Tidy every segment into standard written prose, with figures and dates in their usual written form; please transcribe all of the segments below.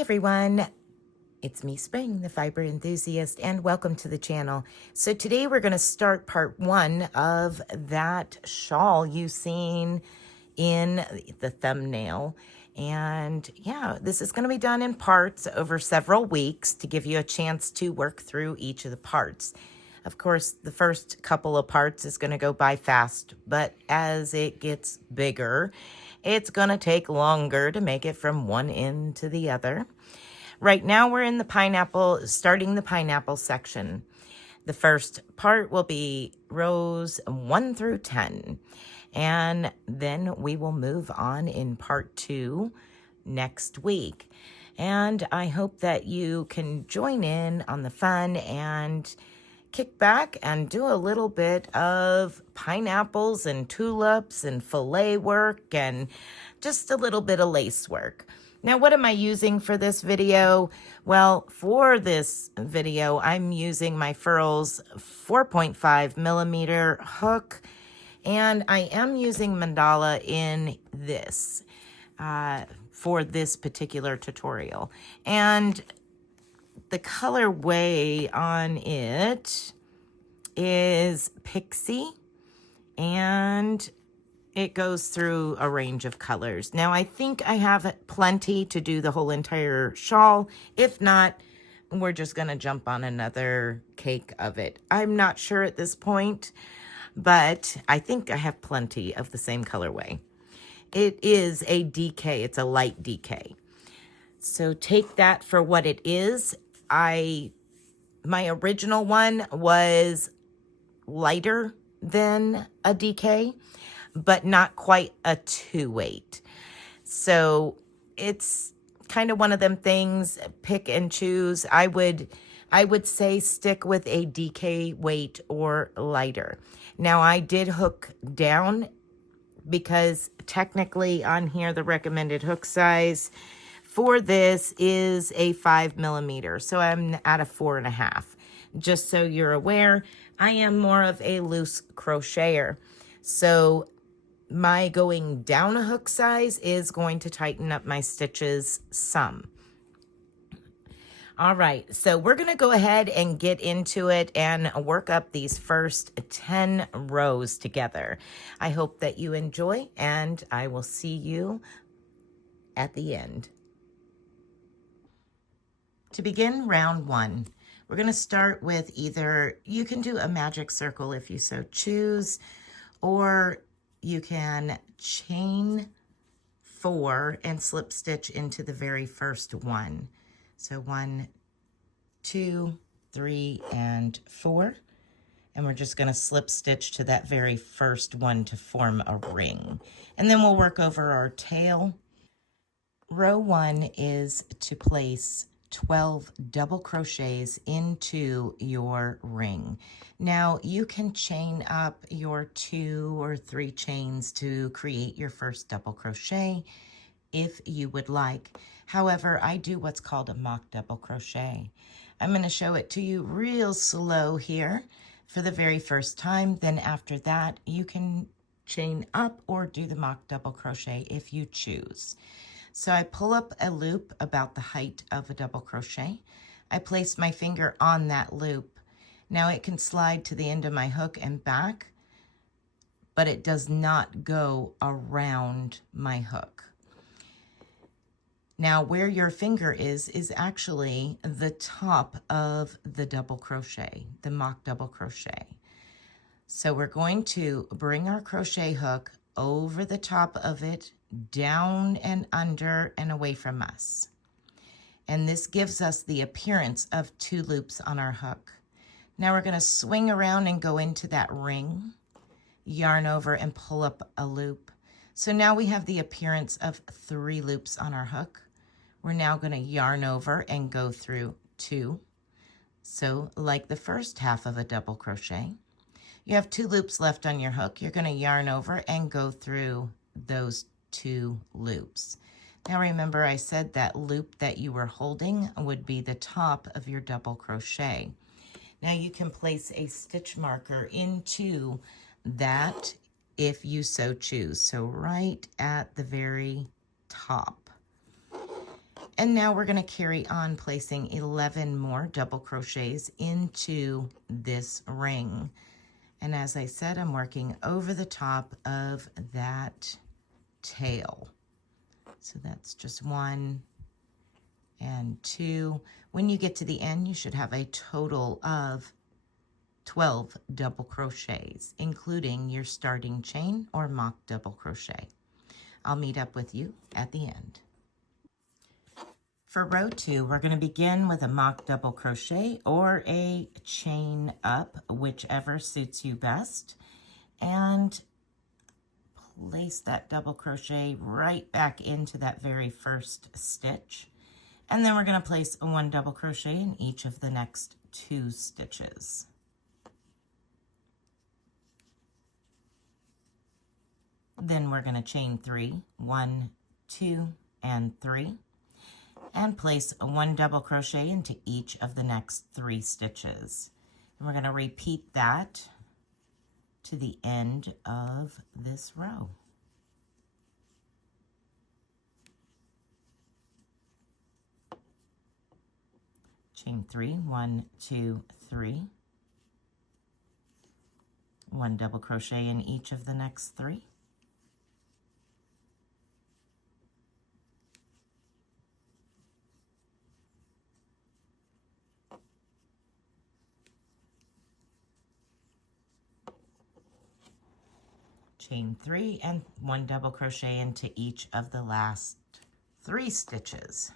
everyone, it's me Spring, the fiber enthusiast, and welcome to the channel. So today we're going to start part one of that shawl you've seen in the thumbnail. And yeah, this is going to be done in parts over several weeks to give you a chance to work through each of the parts. Of course, the first couple of parts is going to go by fast, but as it gets bigger, it's going to take longer to make it from one end to the other. Right now we're in the pineapple, starting the pineapple section. The first part will be rows 1 through 10. And then we will move on in part 2 next week. And I hope that you can join in on the fun and kick back and do a little bit of pineapples and tulips and filet work and just a little bit of lace work. Now, what am I using for this video? Well, for this video, I'm using my Furls 4.5 millimeter hook, and I am using mandala in this for this particular tutorial. And the colorway on it is Pixie, and it goes through a range of colors. Now, I think I have plenty to do the whole entire shawl. If not, we're just going to jump on another cake of it. I'm not sure at this point, but I think I have plenty of the same colorway. It is a DK. It's a light DK. So take that for what it is. My original one was lighter than a DK, but not quite a 2/8. So it's kind of one of them things, pick and choose. I would say stick with a DK weight or lighter. Now, I did hook down because technically on here the recommended hook size for this is a 5 millimeter. So I'm at a 4.5. Just so you're aware, I am more of a loose crocheter. So my going down a hook size is going to tighten up my stitches some. All right, so we're going to go ahead and get into it and work up these first 10 rows together. I hope that you enjoy, and I will see you at the end. To begin round 1, we're going to start with either, you can do a magic circle if you so choose, or you can chain 4 and slip stitch into the very first one. So 1, 2, 3, and 4. And we're just going to slip stitch to that very first one to form a ring. And then we'll work over our tail. Row 1 is to place 12 double crochets into your ring. Now you can chain up your 2 or 3 chains to create your first double crochet if you would like. However, I do what's called a mock double crochet. I'm going to show it to you real slow here for the very first time. Then after that, you can chain up or do the mock double crochet if you choose. So I pull up a loop about the height of a double crochet. I place my finger on that loop. Now it can slide to the end of my hook and back, but it does not go around my hook. Now where your finger is actually the top of the double crochet, the mock double crochet. So we're going to bring our crochet hook over the top of it, down and under and away from us. And this gives us the appearance of 2 loops on our hook. Now we're going to swing around and go into that ring, yarn over and pull up a loop. So now we have the appearance of 3 loops on our hook. We're now going to yarn over and go through 2. So like the first half of a double crochet, you have 2 loops left on your hook. You're going to yarn over and go through those 2 loops. Now remember, I said that loop that you were holding would be the top of your double crochet. Now you can place a stitch marker into that if you so choose. So right at the very top. And now we're going to carry on placing 11 more double crochets into this ring. And as I said, I'm working over the top of that tail. So that's just 1 and 2. When you get to the end, you should have a total of 12 double crochets, including your starting chain or mock double crochet. I'll meet up with you at the end. For row 2, we're going to begin with a mock double crochet or a chain up, whichever suits you best, and place that double crochet right back into that very first stitch. And then we're going to place a 1 double crochet in each of the next 2 stitches. Then we're going to chain 3, 1, 2, and 3, and place a 1 double crochet into each of the next 3 stitches. And we're going to repeat that to the end of this row. Chain 3, 1, 2, 3, 1 double crochet in each of the next 3. Chain 3 and 1 double crochet into each of the last 3 stitches.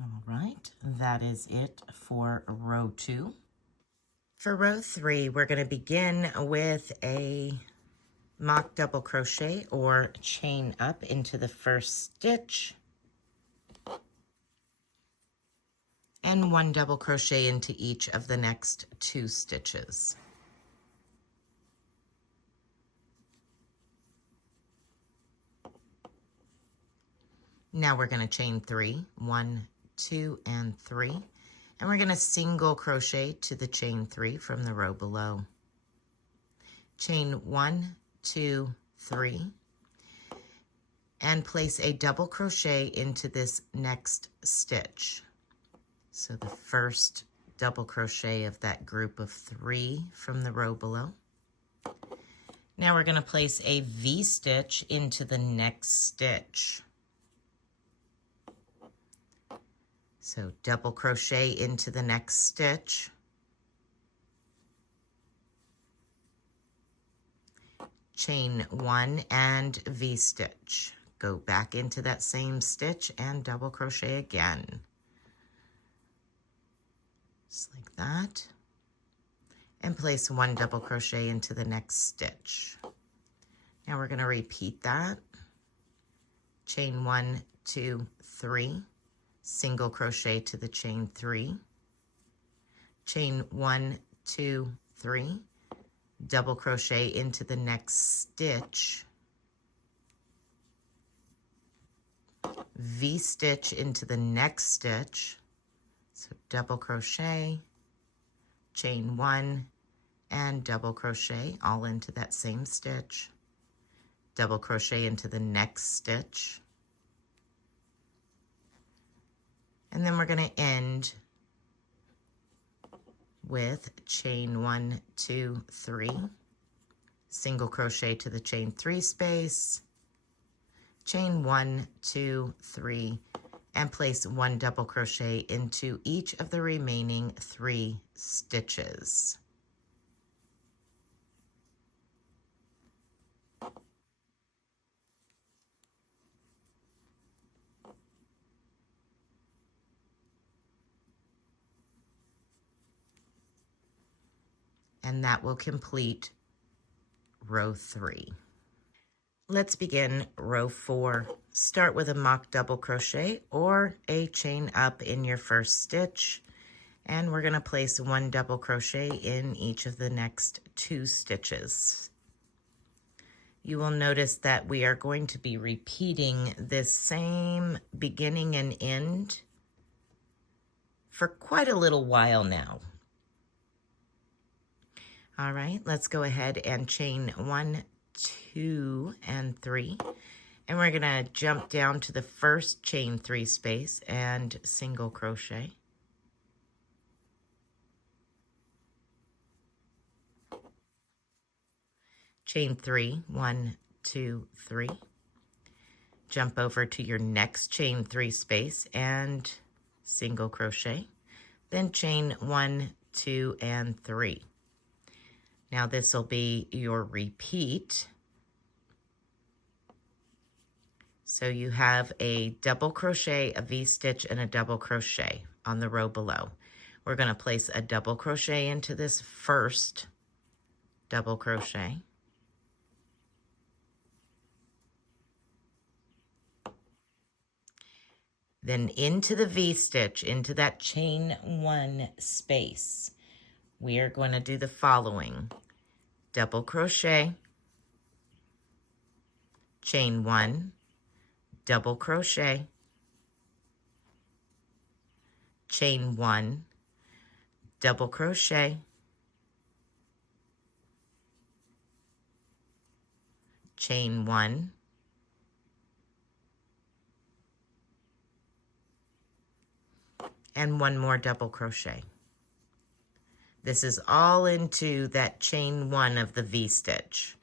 All right, that is it for row 2. For row 3, we're going to begin with a mock double crochet or chain up into the first stitch and 1 double crochet into each of the next 2 stitches. Now we're going to chain 3, 1, 2, and 3, and we're going to single crochet to the chain 3 from the row below. Chain 1, 2, 3, and place a double crochet into this next stitch. So the first double crochet of that group of 3 from the row below. Now we're going to place a V-stitch into the next stitch. So double crochet into the next stitch, chain 1 and V-stitch. Go back into that same stitch and double crochet again. Just like that. And place 1 double crochet into the next stitch. Now we're going to repeat that. Chain 1, 2, 3. Single crochet to the chain 3, chain 1, 2, 3, double crochet into the next stitch, V-stitch into the next stitch, so double crochet, chain 1, and double crochet all into that same stitch, double crochet into the next stitch, and then we're going to end with chain 1, 2, 3, single crochet to the chain 3 space, chain 1, 2, 3, and place 1 double crochet into each of the remaining 3 stitches. And that will complete row 3. Let's begin row 4. Start with a mock double crochet or a chain up in your first stitch, and we're going to place 1 double crochet in each of the next 2 stitches. you will notice that we are going to be repeating this same beginning and end for quite a little while now. All right, let's go ahead and chain 1, 2, and 3. And we're gonna jump down to the first chain 3 space and single crochet. Chain 3, 1, 2, 3. Jump over to your next chain 3 space and single crochet. Then chain 1, 2, and 3. Now this will be your repeat. So you have a double crochet, a V-stitch, and a double crochet on the row below. We're going to place a double crochet into this first double crochet. Then into the V-stitch, into that chain 1 space, we are going to do the following. Double crochet, chain 1, double crochet, chain 1, double crochet, chain 1, and 1 more double crochet. This is all into that chain 1 of the V-stitch.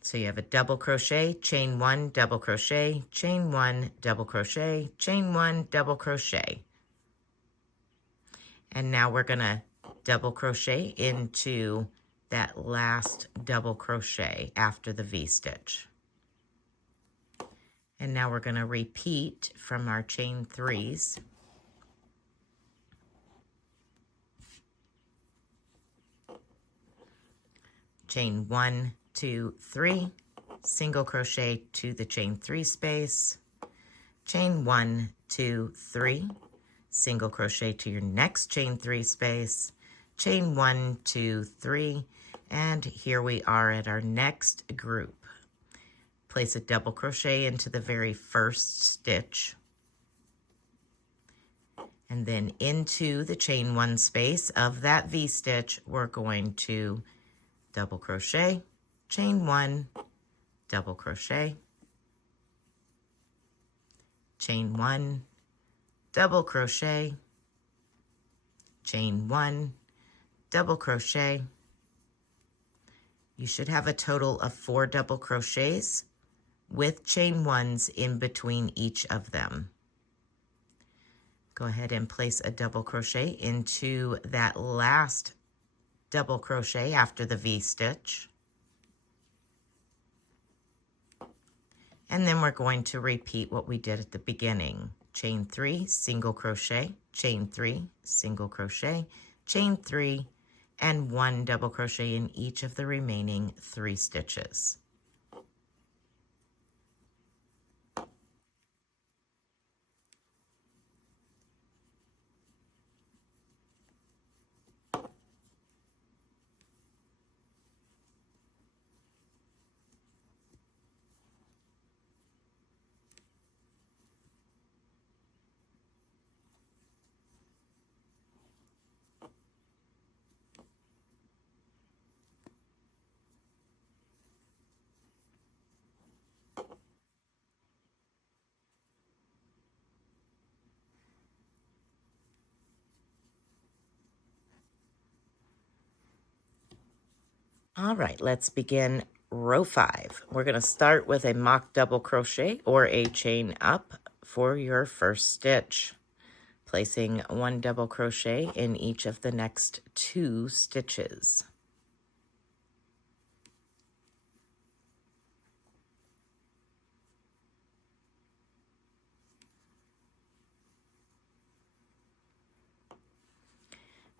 So you have a double crochet, chain 1, double crochet, chain 1, double crochet, chain 1, double crochet. And now we're going to double crochet into that last double crochet after the V-stitch. And now we're going to repeat from our chain 3s. Chain 1, 2, 3, single crochet to the chain 3 space, chain 1, 2, 3, single crochet to your next chain 3 space, chain 1, 2, 3, and here we are at our next group. Place a double crochet into the very first stitch, and then into the chain 1 space of that V-stitch, we're going to double crochet, chain 1, double crochet, chain 1, double crochet, chain 1, double crochet. You should have a total of 4 double crochets with chain 1s in between each of them. Go ahead and place a double crochet into that last double crochet after the V-stitch. And then we're going to repeat what we did at the beginning. Chain 3, single crochet, chain 3, single crochet, chain 3, and 1 double crochet in each of the remaining 3 stitches. All right, let's begin row 5. We're going to start with a mock double crochet or a chain up for your first stitch, placing 1 double crochet in each of the next 2 stitches.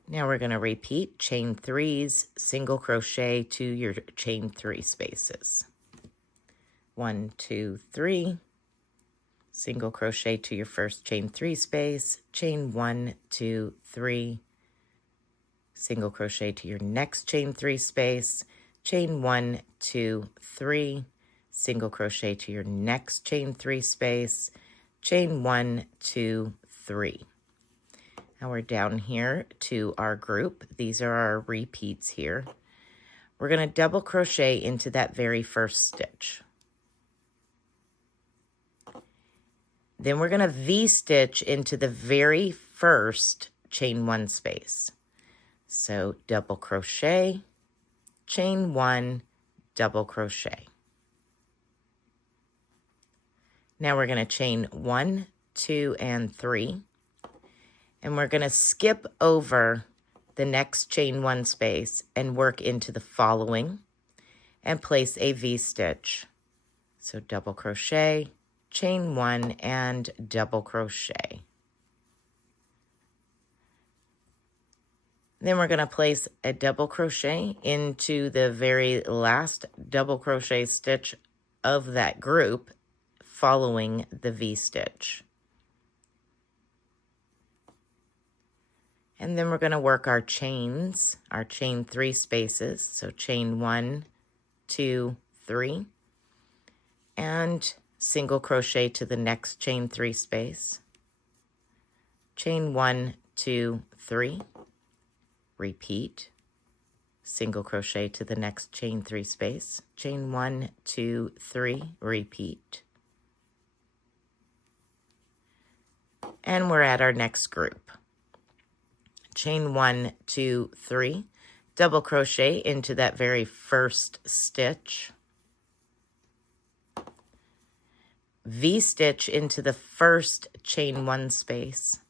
Now we're going to repeat chain 3s, single crochet to your chain 3 spaces. 1, 2, 3, single crochet to your first chain 3 space, chain 1, 2, 3, single crochet to your next chain 3 space, chain 1, 2, 3, single crochet to your next chain 3 space, chain 1, 2, 3. Now we're down here to our group. These are our repeats here. We're going to double crochet into that very first stitch. Then we're going to V-stitch into the very first chain 1 space. So double crochet, chain 1, double crochet. Now we're going to chain 1, 2, and 3. And we're going to skip over the next chain 1 space and work into the following and place a V-stitch. So double crochet, chain 1, and double crochet. Then we're going to place a double crochet into the very last double crochet stitch of that group following the V-stitch. And then we're going to work our chains, our chain 3 spaces. So chain 1, 2, 3, and single crochet to the next chain 3 space. Chain 1, 2, 3, repeat, single crochet to the next chain 3 space. Chain 1, 2, 3, repeat. And we're at our next group. Chain 1, 2, 3, double crochet into that very first stitch, V-stitch into the first chain 1 space,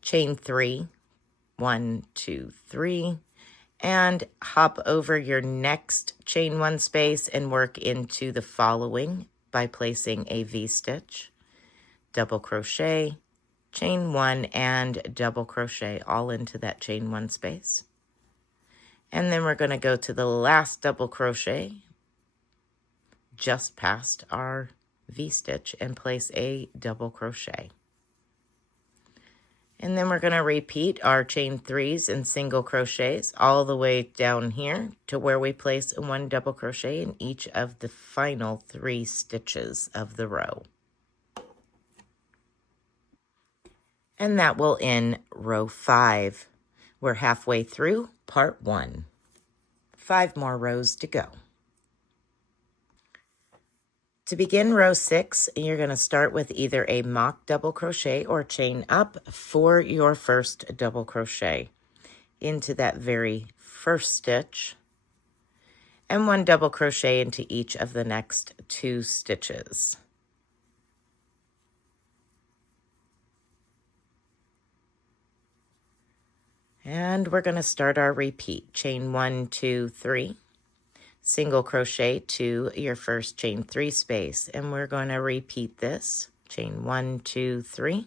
chain 3, 1, 2, 3, and hop over your next chain 1 space and work into the following by placing a V-stitch, double crochet, chain 1, and double crochet all into that chain 1 space. And then we're going to go to the last double crochet just past our V-stitch and place a double crochet. And then we're going to repeat our chain 3s and single crochets all the way down here to where we place 1 double crochet in each of the final 3 stitches of the row. And that will end row 5. We're halfway through part 1. 5 more rows to go. To begin row 6, you're going to start with either a mock double crochet or chain up for your first double crochet into that very first stitch, and 1 double crochet into each of the next 2 stitches. And we're going to start our repeat. Chain 1, 2, 3. Single crochet to your first chain 3 space, and we're going to repeat this. Chain 1, 2, 3,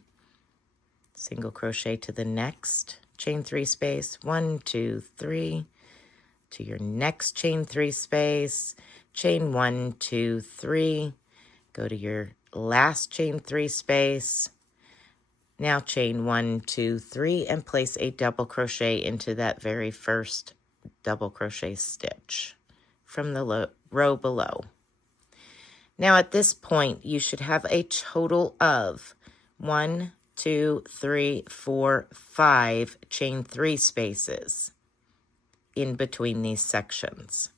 single crochet to the next chain 3 space, 1, 2, 3, to your next chain 3 space, chain 1, 2, 3, go to your last chain 3 space. Now chain 1, 2, 3, and place a double crochet into that very first double crochet stitch from the row below. Now at this point, you should have a total of 1, 2, 3, 4, 5 chain 3 spaces in between these sections.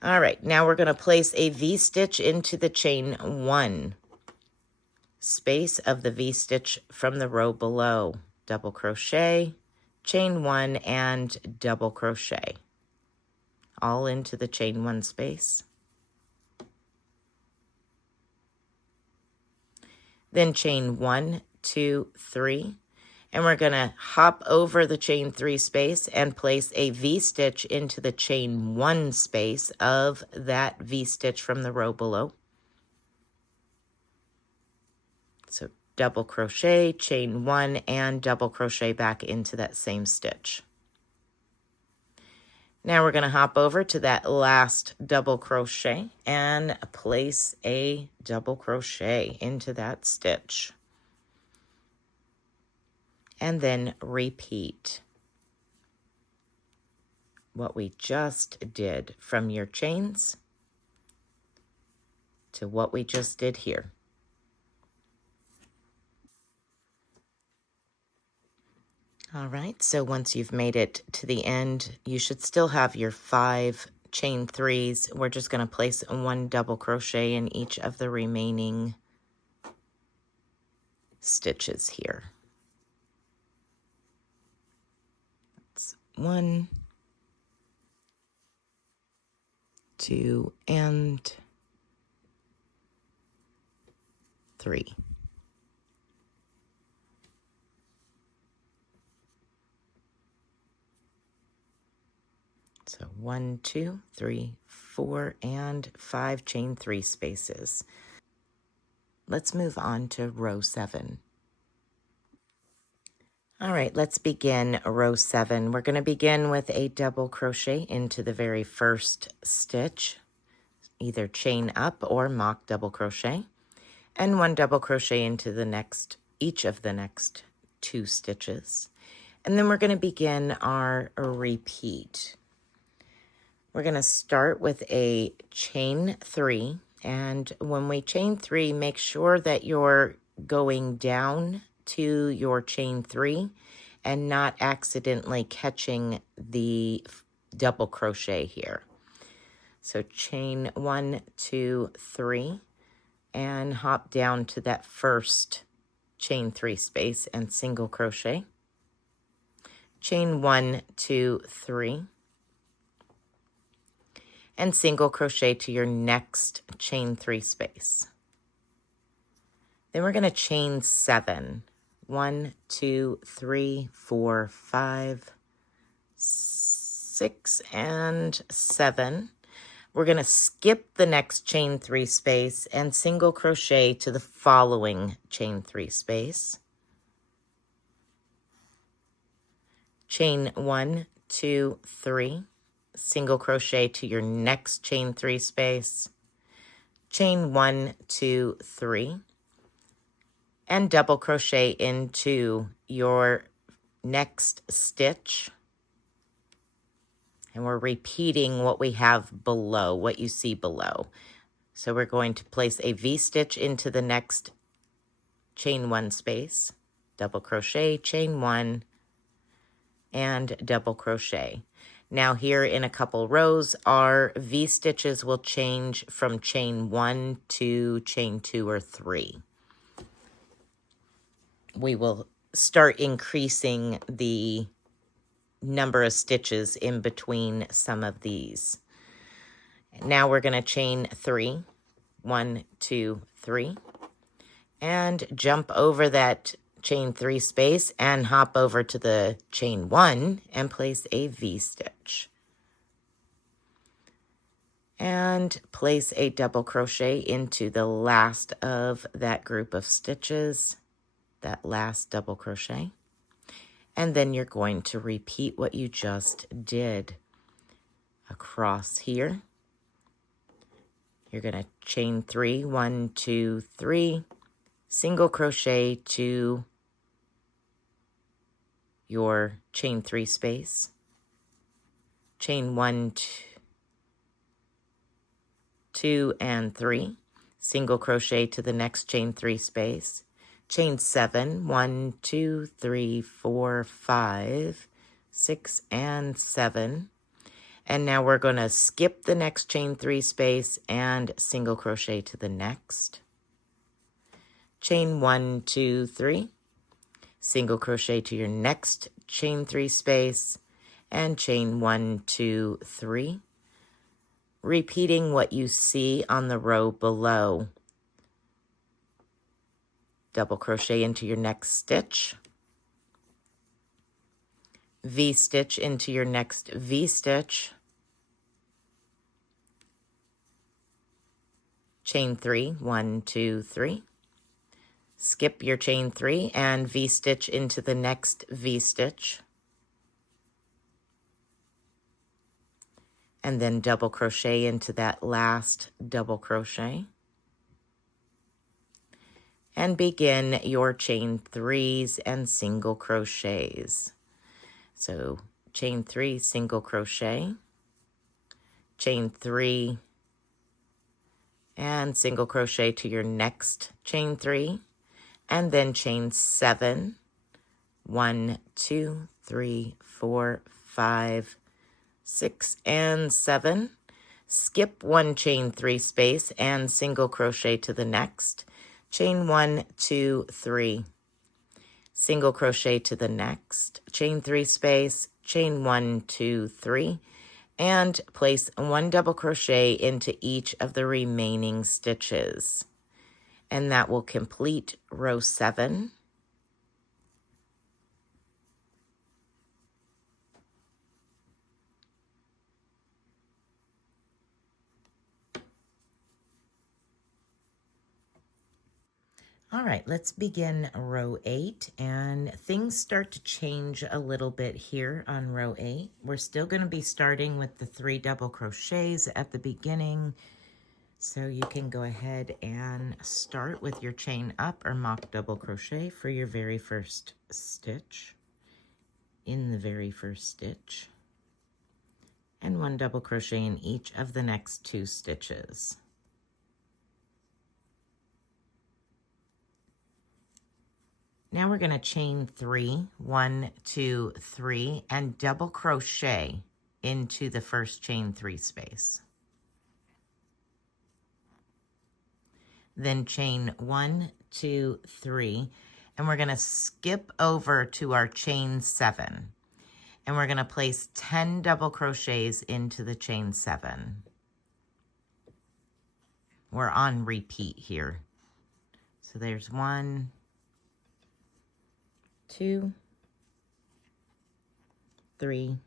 All right, now we're going to place a V-stitch into the chain 1 space of the V-stitch from the row below. Double crochet, chain 1, and double crochet all into the chain 1 space. Then chain 1, 2, 3, and we're going to hop over the chain 3 space and place a V-stitch into the chain 1 space of that V-stitch from the row below. So double crochet, chain 1, and double crochet back into that same stitch. Now we're going to hop over to that last double crochet and place a double crochet into that stitch. and then repeat what we just did from your chains to what we just did here. All right, so once you've made it to the end, you should still have your 5 chain 3s. We're just going to place 1 double crochet in each of the remaining stitches here. That's 1, 2, and 3. So 1, 2, 3, 4, and 5 chain 3 spaces. Let's move on to row 7. All right, let's begin row 7. We're going to begin with a double crochet into the very first stitch, either chain up or mock double crochet, and 1 double crochet into the next, each of the next 2 stitches. And then we're going to begin our repeat. We're going to start with a chain 3, and when we chain 3, make sure that you're going down to your chain 3 and not accidentally catching the double crochet here. So chain 1, 2, 3, and hop down to that first chain 3 space and single crochet. Chain 1, 2, 3, and single crochet to your next chain 3 space. Then we're going to chain 7. 1, 2, 3, 4, 5, 6, and 7. We're going to skip the next chain 3 space and single crochet to the following chain 3 space. Chain 1, 2, 3, single crochet to your next chain 3 space. Chain 1, 2, 3, and double crochet into your next stitch. And we're repeating what we have below, what you see below. So we're going to place a V-stitch into the next chain 1 space, double crochet, chain 1, and double crochet. Now here in a couple rows, our V-stitches will change from chain 1 to chain 2 or 3. We will start increasing the number of stitches in between some of these. Now we're going to chain 3, 1, 2, 3, and jump over that chain 3 space and hop over to the chain 1 and place a V-stitch. And place a double crochet into the last of that group of stitches, that last double crochet. And then you're going to repeat what you just did across here. You're going to chain 3, 1, 2, 3, single crochet to your chain 3 space, chain 1, 2, and 3, single crochet to the next chain 3 space, chain 7, 1, 2, 3, 4, 5, 6, and 7. And now we're going to skip the next chain 3 space and single crochet to the next. Chain 1, 2, 3, single crochet to your next chain 3 space, and chain 1, 2, 3, repeating what you see on the row below. Double crochet into your next stitch, V-stitch into your next V-stitch, chain 3, 1, 2, 3, skip your chain 3 and V-stitch into the next V-stitch, and then double crochet into that last double crochet. and begin your chain 3s and single crochets. So chain 3, single crochet, chain 3, and single crochet to your next chain 3, and then chain 7, 1, 2, 3, 4, 5, 6, and 7. Skip 1 chain 3 space and single crochet to the next. Chain 1, 2, 3. Single crochet to the next. Chain 3 space, chain 1, 2, 3. And place 1 double crochet into each of the remaining stitches. And that will complete row 7. All right, let's begin row 8, and things start to change a little bit here on row 8. We're still going to be starting with the 3 double crochets at the beginning, so you can go ahead and start with your chain up or mock double crochet for your very first stitch in the very first stitch, and 1 double crochet in each of the next 2 stitches. Now we're going to chain 3, 1, 2, 3, and double crochet into the first chain 3 space. Then chain 1, 2, 3, and we're going to skip over to our chain 7. And we're going to place 10 double crochets into the chain 7. We're on repeat here. So there's 1, 2, 3,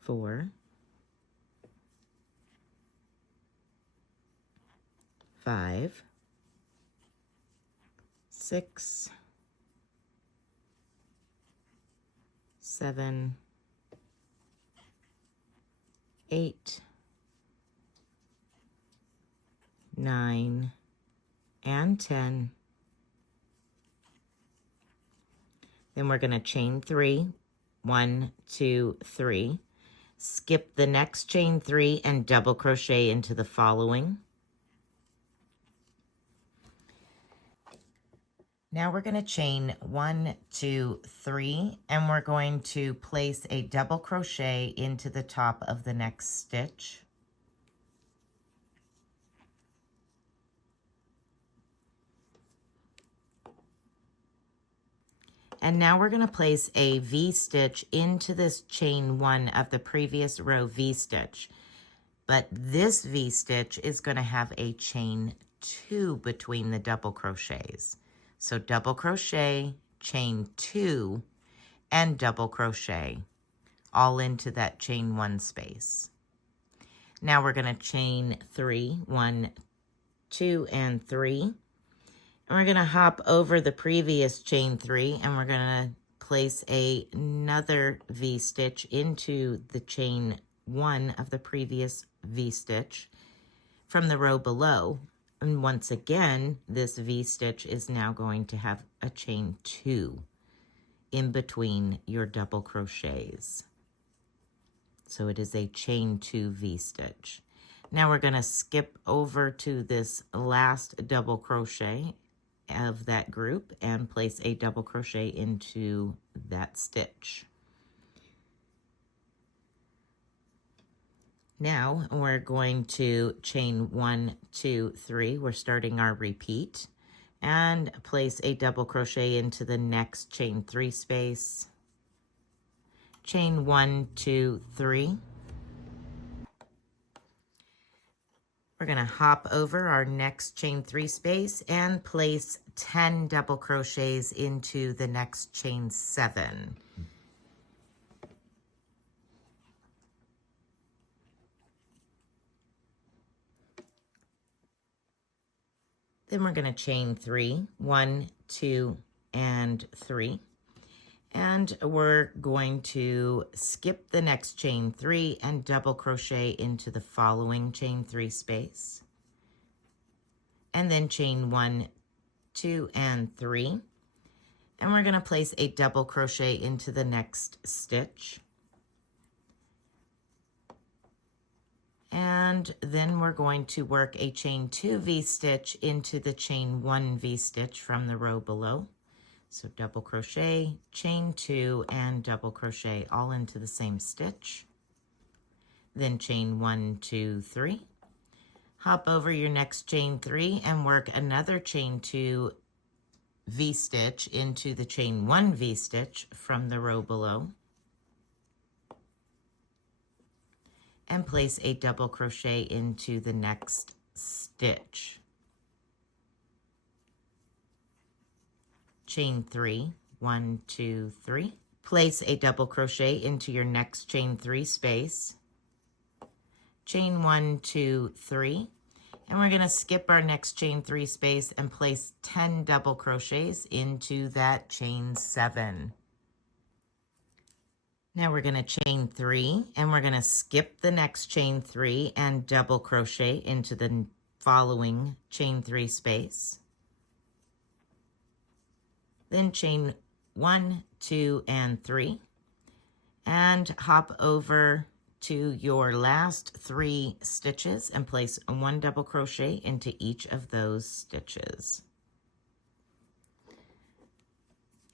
4, 5, 6, 7, 8, 9, and 10. Then we're going to chain 3, 1, 2, 3, skip the next chain 3 and double crochet into the following. Now we're going to chain 1, 2, 3, and we're going to place a double crochet into the top of the next stitch. And now we're going to place a V-stitch into this chain 1 of the previous row V-stitch. But this V-stitch is going to have a chain 2 between the double crochets. So double crochet, chain 2, and double crochet, all into that chain 1 space. Now we're going to chain 3, 1, 2, and 3. And we're going to hop over the previous chain 3, and we're going to place another V-stitch into the chain 1 of the previous V-stitch from the row below. And once again, this V-stitch is now going to have a chain 2 in between your double crochets. So it is a chain 2 V-stitch. Now we're going to skip over to this last double crochet of that group and place a double crochet into that stitch. Now we're going to chain 1, 2, 3. We're starting our repeat, and place a double crochet into the next chain 3 space. Chain 1, 2, 3. We're going to hop over our next chain 3 space and place 10 double crochets into the next chain 7. Then we're going to chain 3, 1, 2, and 3. And we're going to skip the next chain 3 and double crochet into the following chain 3 space. and then chain 1, 2, and 3. And we're going to place a double crochet into the next stitch. And then we're going to work a chain 2 V-stitch into the chain 1 V-stitch from the row below. So double crochet, chain 2, and double crochet all into the same stitch. Then chain 1, 2, 3. Hop over your next chain 3 and work another chain 2 V-stitch into the chain 1 V-stitch from the row below. And place a double crochet into the next stitch. Chain 3, 1, 2, 3. Place a double crochet into your next chain 3 space. Chain 1, 2, 3. And we're going to skip our next chain 3 space and place 10 double crochets into that chain 7. Now we're going to chain 3 and we're going to skip the next chain 3 and double crochet into the following chain 3 space. Then chain 1, 2, and 3 and hop over to your last 3 stitches and place 1 double crochet into each of those stitches.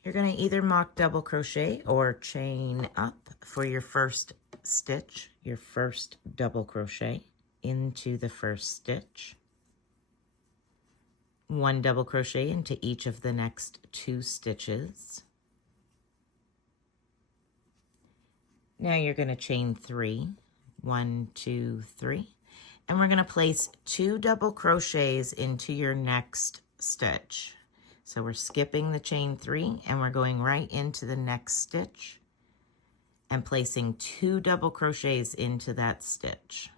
You're going to either mock double crochet or chain up for your first stitch, your first double crochet into the first stitch. 1 double crochet into each of the next 2 stitches. Now you're going to chain 3, 1, 2, 3, and we're going to place 2 double crochets into your next stitch. So we're skipping the chain 3 and we're going right into the next stitch and placing 2 double crochets into that stitch.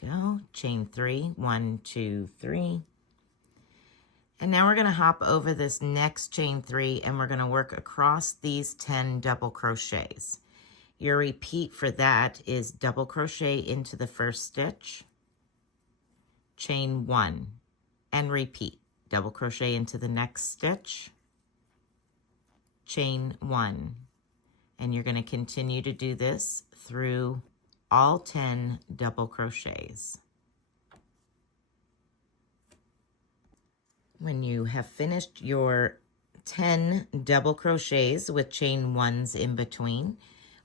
There you go, chain 3, 1, 2, 3. And now we're going to hop over this next chain 3 and we're going to work across these 10 double crochets. Your repeat for that is double crochet into the first stitch, chain 1, and repeat. Double crochet into the next stitch, chain 1. And you're going to continue to do this through all 10 double crochets. When you have finished your 10 double crochets with chain 1s in between,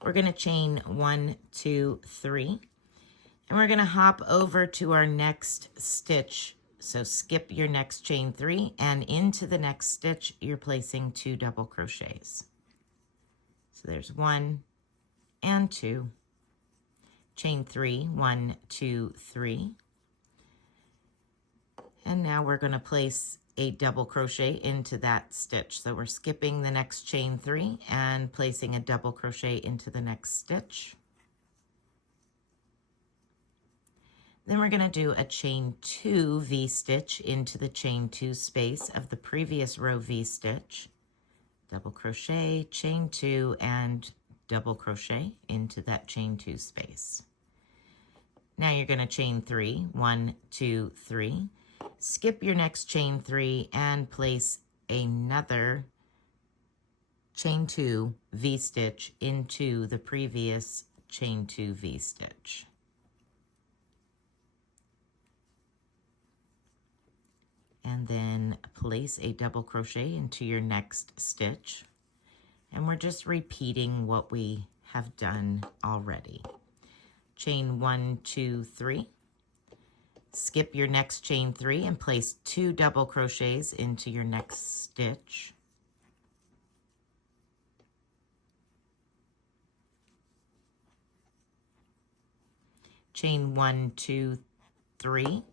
we're going to chain 1, 2, 3, and we're going to hop over to our next stitch. So skip your next chain 3 and into the next stitch you're placing 2 double crochets. So there's 1 and 2, chain 3, 1, 2, 3. And now we're going to place a double crochet into that stitch. So we're skipping the next chain 3 and placing a double crochet into the next stitch. Then we're going to do a chain 2 V-stitch into the chain 2 space of the previous row V-stitch. Double crochet, chain 2, and double crochet into that chain 2 space. Now you're going to chain 3, 1, 2, 3. Skip your next chain 3 and place another chain 2 V-stitch into the previous chain 2 V-stitch. And then place a double crochet into your next stitch. And we're just repeating what we have done already. Chain 1, 2, 3. Skip your next chain 3 and place 2 double crochets into your next stitch. Chain 1, 2, 3.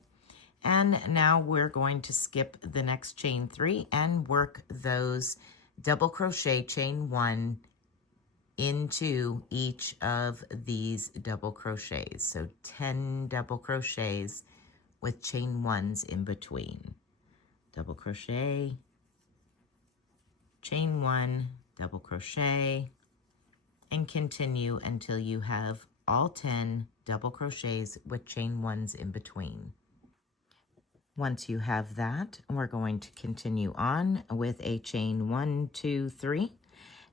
And now we're going to skip the next chain 3 and work those double crochet chain 1 into each of these double crochets. So 10 double crochets with chain 1s in between. Double crochet, chain 1, double crochet, and continue until you have all 10 double crochets with chain 1s in between. Once you have that, we're going to continue on with a chain 1, 2, 3,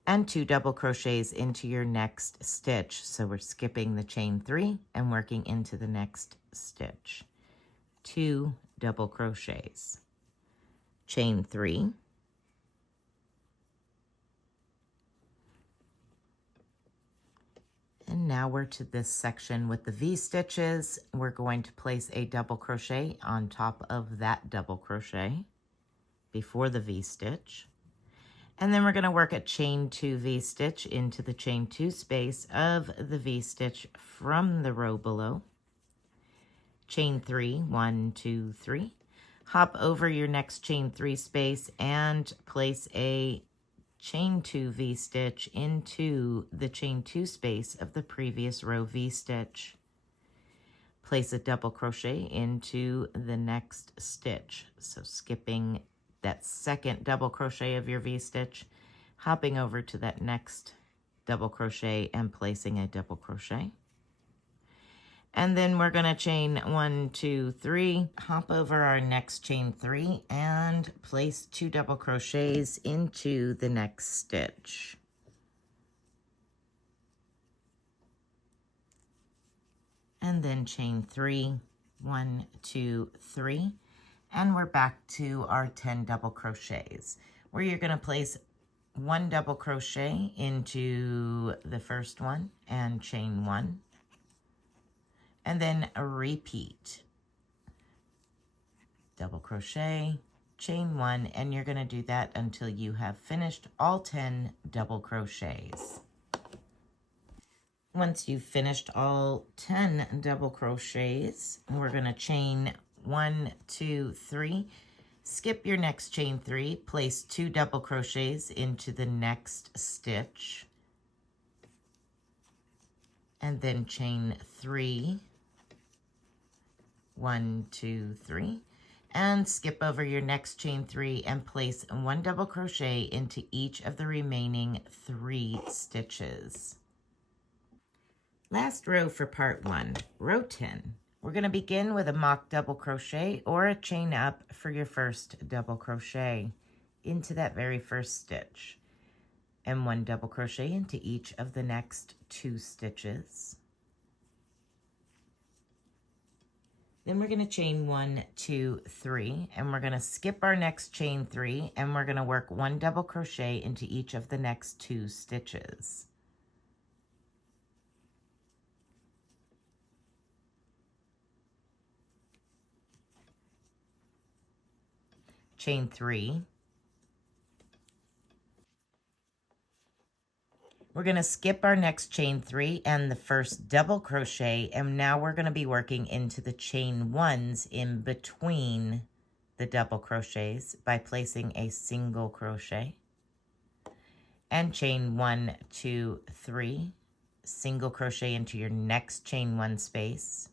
and 2 double crochets into your next stitch. So we're skipping the chain 3 and working into the next stitch. 2 double crochets, chain 3, and now we're to this section with the V-stitches. We're going to place a double crochet on top of that double crochet before the V-stitch. And then we're going to work a chain 2 V-stitch into the chain 2 space of the V-stitch from the row below. Chain 3, 1, 2, 3. Hop over your next chain 3 space and place a chain 2 V-stitch into the chain 2 space of the previous row V-stitch. Place a double crochet into the next stitch. So skipping that second double crochet of your V-stitch, hopping over to that next double crochet and placing a double crochet. And then we're going to chain 1, 2, 3, hop over our next chain 3 and place 2 double crochets into the next stitch. And then chain 3, 1, 2, 3, and we're back to our 10 double crochets, where you're going to place 1 double crochet into the first one and chain 1. And then repeat. Double crochet, chain 1, and you're going to do that until you have finished all 10 double crochets. Once you've finished all 10 double crochets, we're going to chain 1, 2, 3. Skip your next chain 3, place 2 double crochets into the next stitch, and then chain 3. 1, 2, 3, and skip over your next chain 3 and place 1 double crochet into each of the remaining 3 stitches. Last row for part 1, row 10. We're going to begin with a mock double crochet or a chain up for your first double crochet into that very first stitch, and 1 double crochet into each of the next 2 stitches. Then we're going to chain 1, 2, 3, and we're going to skip our next chain 3, and we're going to work 1 double crochet into each of the next 2 stitches. Chain 3. We're going to skip our next chain 3 and the first double crochet, and now we're going to be working into the chain 1s in between the double crochets by placing a single crochet. And chain 1, 2, 3, single crochet into your next chain 1 space.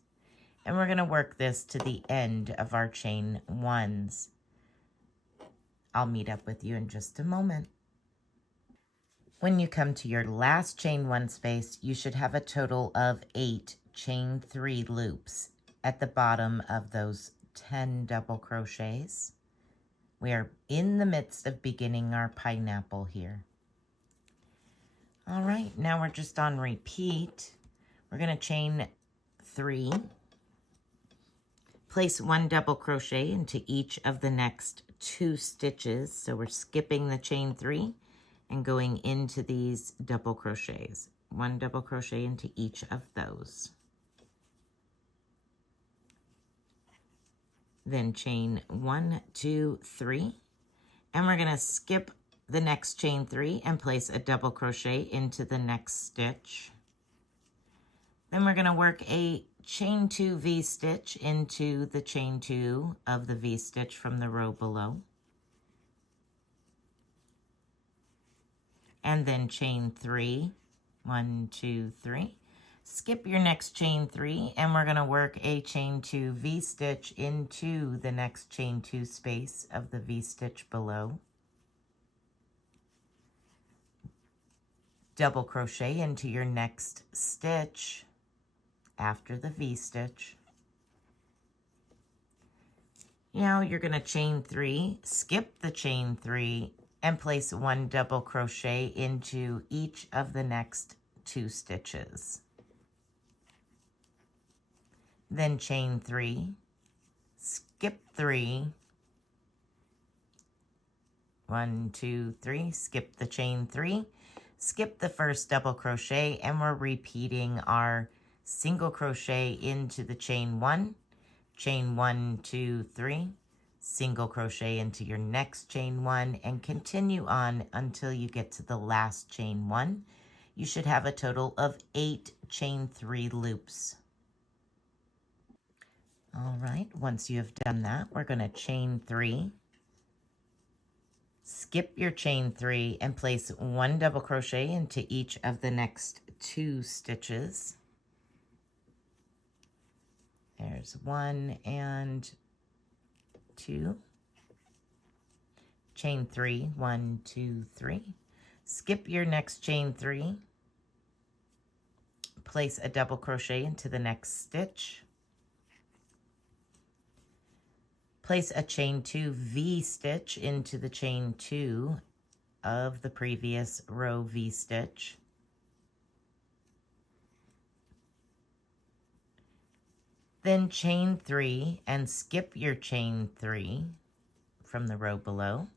And we're going to work this to the end of our chain 1s. I'll meet up with you in just a moment. When you come to your last chain 1 space, you should have a total of 8 chain 3 loops at the bottom of those 10 double crochets. We are in the midst of beginning our pineapple here. All right, now we're just on repeat. We're going to chain 3, place 1 double crochet into each of the next 2 stitches. So we're skipping the chain 3 and going into these double crochets. 1 double crochet into each of those. Then chain 1, 2, 3, and we're going to skip the next chain 3 and place a double crochet into the next stitch. Then we're going to work a chain 2 V-stitch into the chain 2 of the V-stitch from the row below. And then chain 3, 1, 2, 3. Skip your next chain 3, and we're going to work a chain 2 V-stitch into the next chain 2 space of the V-stitch below. Double crochet into your next stitch, after the V-stitch. Now you're going to chain 3, skip the chain 3, and place 1 double crochet into each of the next 2 stitches. Then chain 3, skip 3, 1, 2, 3, skip the chain 3, skip the first double crochet, and we're repeating our single crochet into the chain 1, chain 1, 2, 3, single crochet into your next chain 1, and continue on until you get to the last chain 1. You should have a total of 8 chain 3 loops. All right, once you have done that, we're going to chain 3, skip your chain 3, and place 1 double crochet into each of the next 2 stitches. There's 1 and 2. Chain 3, 1, 2, 3. Skip your next chain 3. Place a double crochet into the next stitch. Place a chain 2 V-stitch into the chain 2 of the previous row V-stitch. Then chain 3 and skip your chain 3 from the row below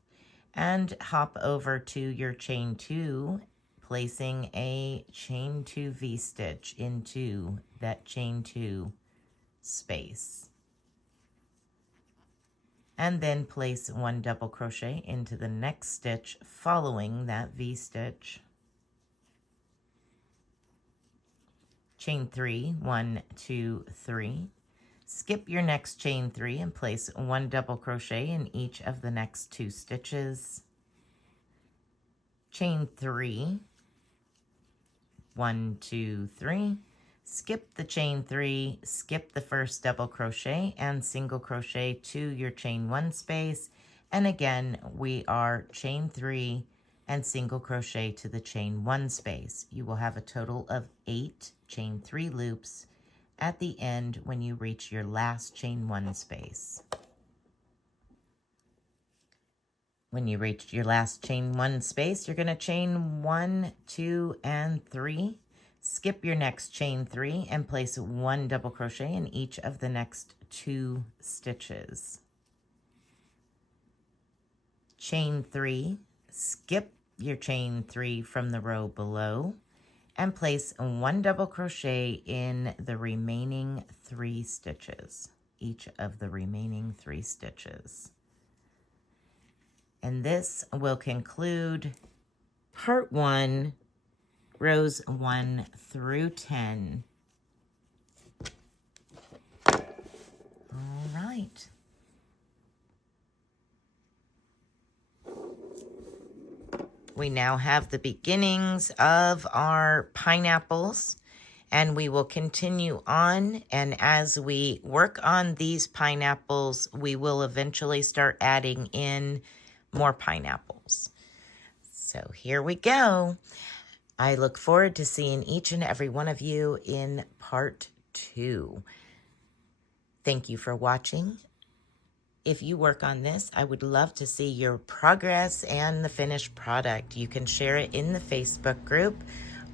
and hop over to your chain 2, placing a chain 2 V-stitch into that chain 2 space. And then place 1 double crochet into the next stitch following that V-stitch. Chain 3, 1, 2, 3. Skip your next chain 3 and place 1 double crochet in each of the next 2 stitches. Chain 3, 1, 2, 3. Skip the chain 3, skip the first double crochet, and single crochet to your chain 1 space. And again, we are chain 3 and single crochet to the chain 1 space. You will have a total of 8 chain 3 loops at the end when you reach your last chain 1 space. When you reach your last chain 1 space, you're going to chain 1, 2, and 3. Skip your next chain 3 and place 1 double crochet in each of the next 2 stitches. Chain 3, skip your chain 3 from the row below and place 1 double crochet in the remaining 3 stitches, each of the remaining 3 stitches. And this will conclude part 1, rows 1 through 10. All right. We now have the beginnings of our pineapples, and we will continue on. And as we work on these pineapples, we will eventually start adding in more pineapples. So here we go. I look forward to seeing each and every one of you in part 2. Thank you for watching. If you work on this, I would love to see your progress and the finished product. You can share it in the Facebook group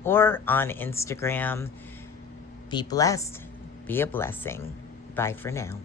or on Instagram. Be blessed. Be a blessing. Bye for now.